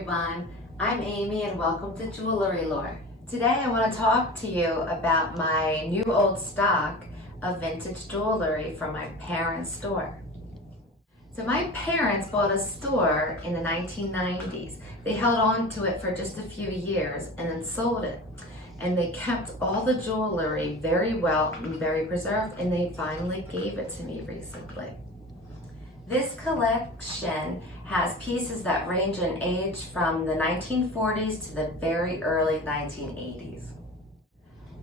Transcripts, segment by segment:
everyone. I'm Amy and welcome to Jewelry Lore. Today I want to talk to you about my new old stock of vintage jewelry from my parents' store. So my parents bought a store in the 1990s. They held on to it for just a few years and then sold it. And they kept all the jewelry very well and very preserved, and they finally gave it to me recently. This collection has pieces that range in age from the 1940s to the very early 1980s.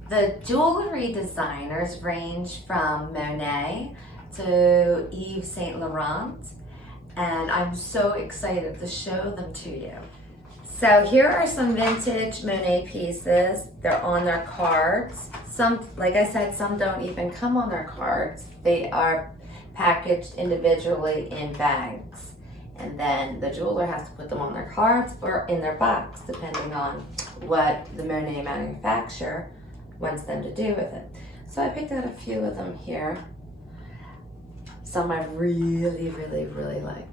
The jewelry designers range from Monet to Yves Saint Laurent, and I'm so excited to show them to you. So here are some vintage Monet pieces. They're on their cards. Some, like I said, some don't even come on their cards. They are packaged individually in bags, and then the jeweler has to put them on their cards or in their box depending on what the Monet manufacturer wants them to do with it. So I picked out a few of them here. Some I really like,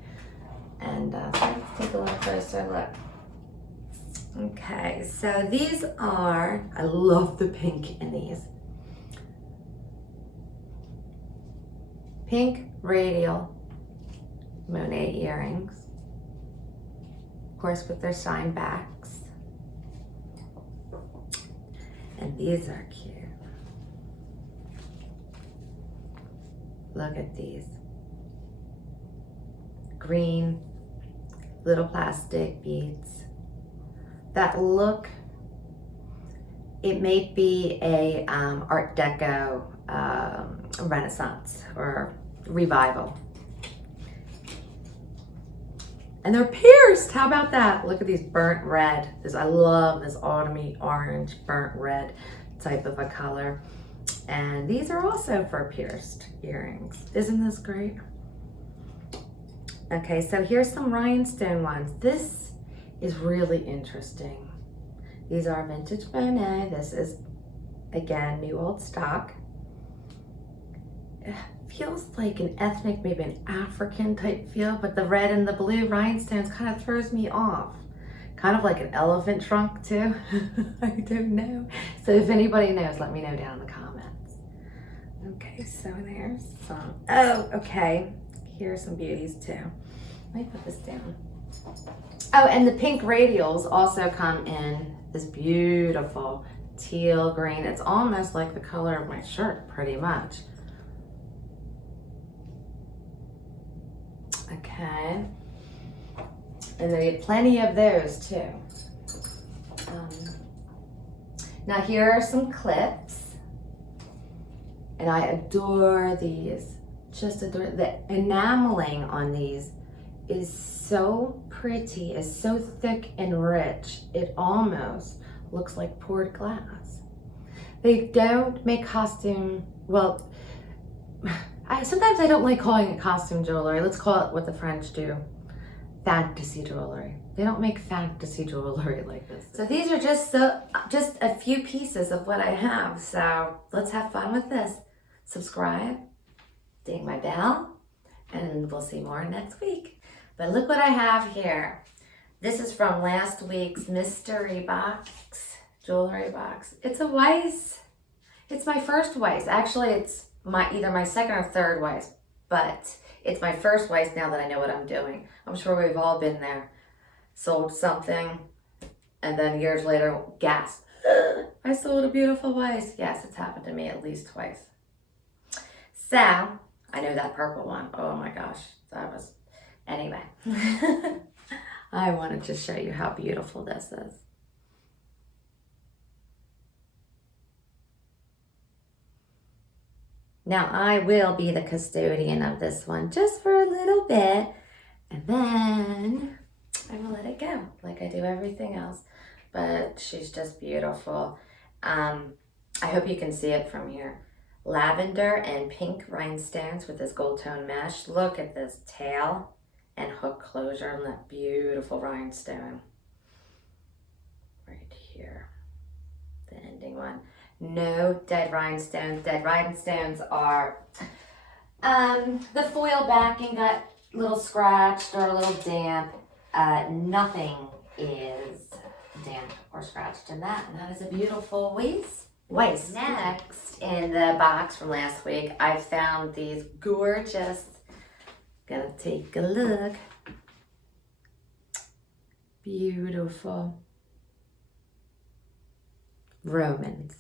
and so let's take a little closer look. Okay, so these are, I love the pink in these. Pink radial Monet earrings, of course with their shine backs. And these are cute. Look at these. Green little plastic beads that look, it may be a Art Deco Renaissance or revival. And they're pierced. How about that? Look at these burnt red. I love this autumny orange burnt red type of a color. And these are also for pierced earrings. Isn't this great? Okay, so here's some rhinestone ones. This is really interesting. These are vintage Monet. This is, again, new old stock. It feels like an ethnic, maybe an African type feel, but the red and the blue rhinestones kind of throws me off. Kind of like an elephant trunk too. I don't know. So if anybody knows, let me know down in the comments. Okay, so there's some. Oh, okay. Here's some beauties too. Let me put this down. Oh, and the pink radials also come in this beautiful teal green. It's almost like the color of my shirt, pretty much. Okay, and they have plenty of those too. Now here are some clips, and I adore these. Just adore the enameling on these is so pretty. It's so thick and rich. It almost looks like poured glass. They don't make costume, well, sometimes I don't like calling it costume jewelry. Let's call it what the French do, fantasy jewelry. They don't make fantasy jewelry like this. So these are just a few pieces of what I have. So let's have fun with this. Subscribe, ding my bell, and we'll see more next week. But look what I have here. This is from last week's mystery box, jewelry box. It's a Weiss. It's my first Weiss. Actually, it's either my second or third Weiss, but it's my first Weiss now that I know what I'm doing. I'm sure we've all been there. Sold something, and then years later, gasp. I sold a beautiful Weiss. Yes, it's happened to me at least twice. So, I know that purple one. Oh my gosh, that was, anyway. I wanted to show you how beautiful this is. Now I will be the custodian of this one just for a little bit, and then I will let it go like I do everything else. But she's just beautiful. I hope you can see it from here. Lavender and pink rhinestones with this gold tone mesh. Look at this tail and hook closure on that beautiful rhinestone. Right here, the ending one. No dead rhinestones. Dead rhinestones are the foil backing got a little scratched or a little damp. Nothing is damped or scratched in that. And that is a beautiful Weiss. Next, in the box from last week, I found these gorgeous, gonna take a look, beautiful Romans.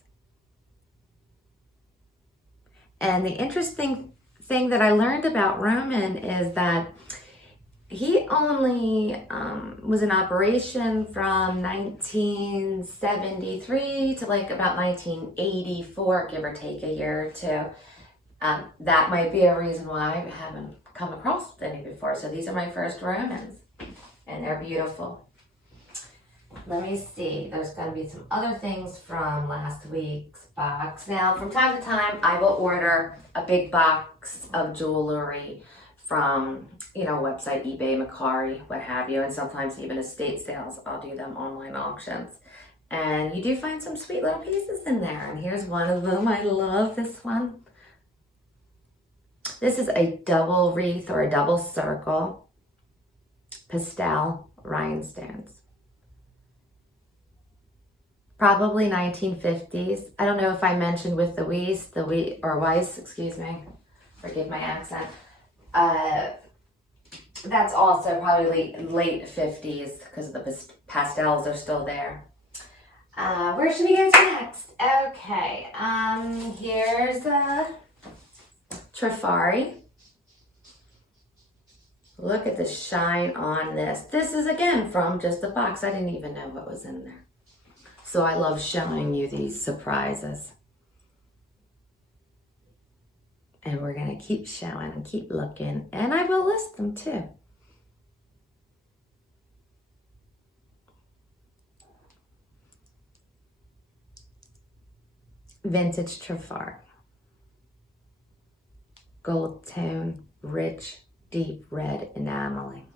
And the interesting thing that I learned about Roman is that he only was in operation from 1973 to like about 1984, give or take a year or two. That might be a reason why I haven't come across any before. So these are my first Romans, and they're beautiful. Let me see, there's going to be some other things from last week's box. Now, from time to time, I will order a big box of jewelry from, website, eBay, Macari, what have you, and sometimes even estate sales. I'll do them online auctions. And you do find some sweet little pieces in there, and here's one of them. I love this one. This is a double wreath or a double circle pastel rhinestones. Probably 1950s. I don't know if I mentioned with the Weiss, excuse me, forgive my accent. That's also probably late 50s because the pastels are still there. Where should we go to next? Okay, here's Trefari. Look at the shine on this. This is again from just the box. I didn't even know what was in there. So I love showing you these surprises. And we're going to keep showing and keep looking. And I will list them too. Vintage Trefari. Gold tone, rich, deep red enameling.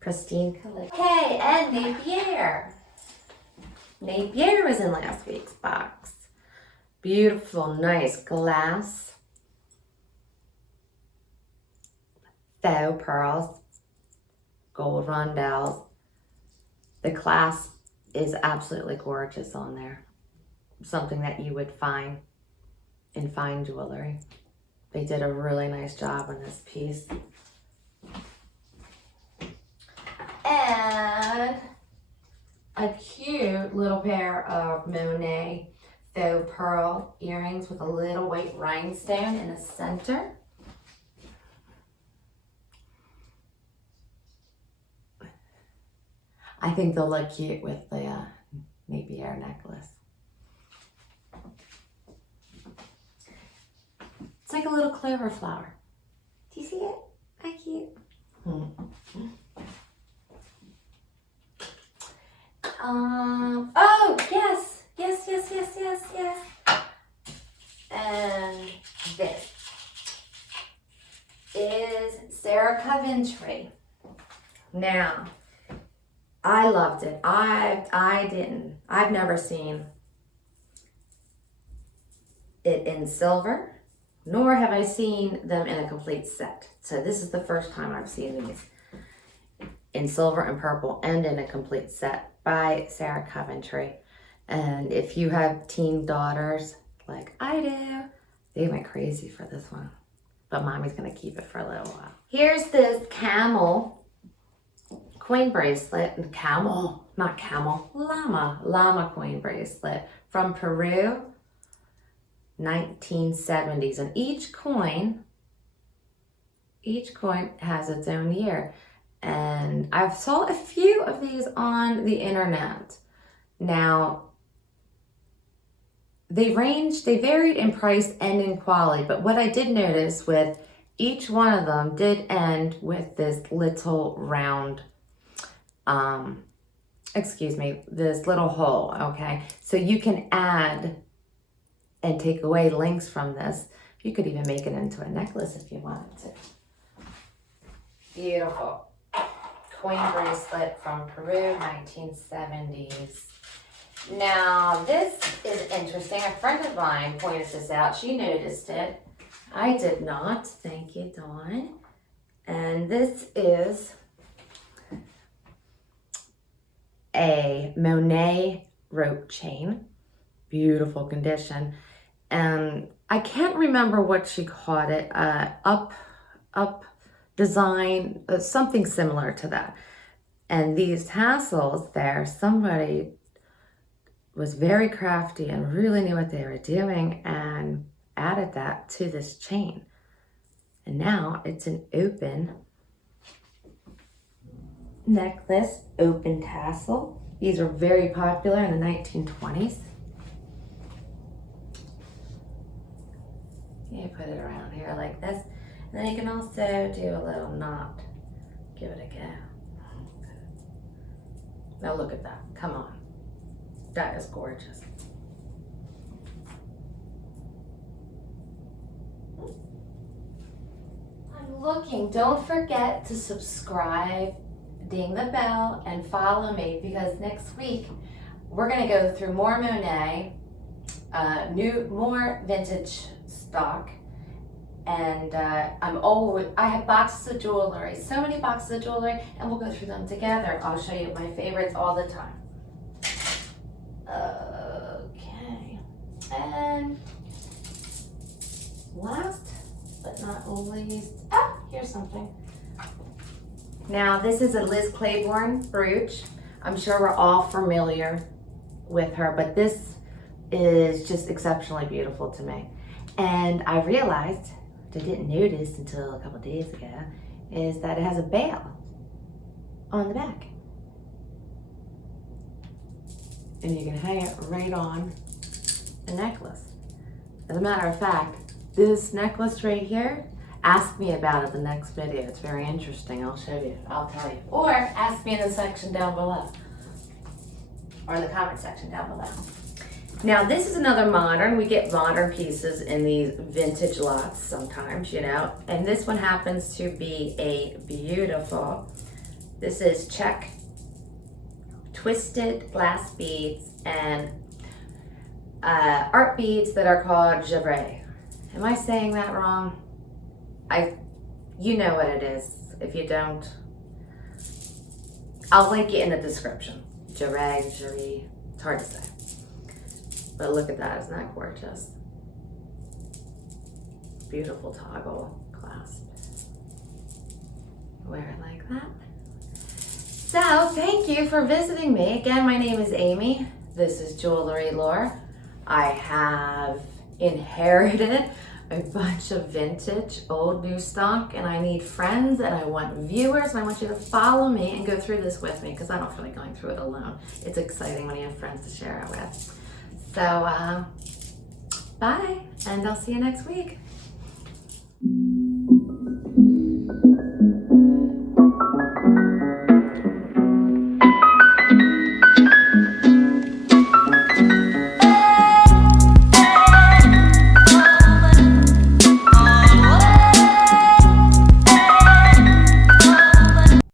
Pristine collection. Okay, and Napier. Napier was in last week's box. Beautiful, nice glass. Faux pearls. Gold rondelles. The clasp is absolutely gorgeous on there. Something that you would find in fine jewelry. They did a really nice job on this piece. And a cute little pair of Monet faux pearl earrings with a little white rhinestone in the center. I think they'll look cute with the Napier necklace. It's like a little clover flower. Do you see it? How cute. Oh, yes. And this is Sarah Coventry. Now, I loved it. I've never seen it in silver, nor have I seen them in a complete set. So this is the first time I've seen these in silver and purple and in a complete set by Sarah Coventry. And if you have teen daughters like I do, they went crazy for this one. But mommy's gonna keep it for a little while. Here's this camel coin bracelet, llama coin bracelet from Peru, 1970s. And each coin has its own year. And I've saw a few of these on the internet. Now, they varied in price and in quality, but what I did notice with each one of them did end with this little round, this little hole, okay? So you can add and take away links from this. You could even make it into a necklace if you wanted to. Beautiful. Coin bracelet from Peru, 1970s. Now, this is interesting. A friend of mine pointed this out. She noticed it. I did not. Thank you, Dawn. And this is a Monet rope chain, beautiful condition. And I can't remember what she called it, up design, something similar to that. And these tassels there, somebody was very crafty and really knew what they were doing and added that to this chain. And now it's an open necklace, open tassel. These were very popular in the 1920s. You put it around here like this. And then you can also do a little knot. Give it a go. Now look at that, come on. That is gorgeous. I'm looking, don't forget to subscribe, ding the bell, and follow me, because next week we're gonna go through more Monet, more vintage stock, and I have boxes of jewelry, so many boxes of jewelry, and we'll go through them together. I'll show you my favorites all the time. Okay, and last but not least, here's something. Now this is a Liz Claiborne brooch. I'm sure we're all familiar with her, but this is just exceptionally beautiful to me. And I realized, I didn't notice until a couple days ago, is that it has a bail on the back. And you can hang it right on the necklace. As a matter of fact, this necklace right here, ask me about it the next video. It's very interesting. I'll show you. I'll tell you. Or ask me in the section down below. Or in the comment section down below. Now this is another modern. We get modern pieces in these vintage lots sometimes, you know. And this one happens to be a beautiful, this is Czech twisted glass beads and art beads that are called Trefari. Am I saying that wrong? You know what it is. If you don't, I'll link it in the description. Trefari, it's hard to say. But look at that, isn't that gorgeous? Beautiful toggle clasp. Wear it like that. So, thank you for visiting me. Again, my name is Amy. This is Jewelry Lore. I have inherited a bunch of vintage, old, new stock, and I need friends and I want viewers, and I want you to follow me and go through this with me, because I don't feel like going through it alone. It's exciting when you have friends to share it with. So, bye, and I'll see you next week.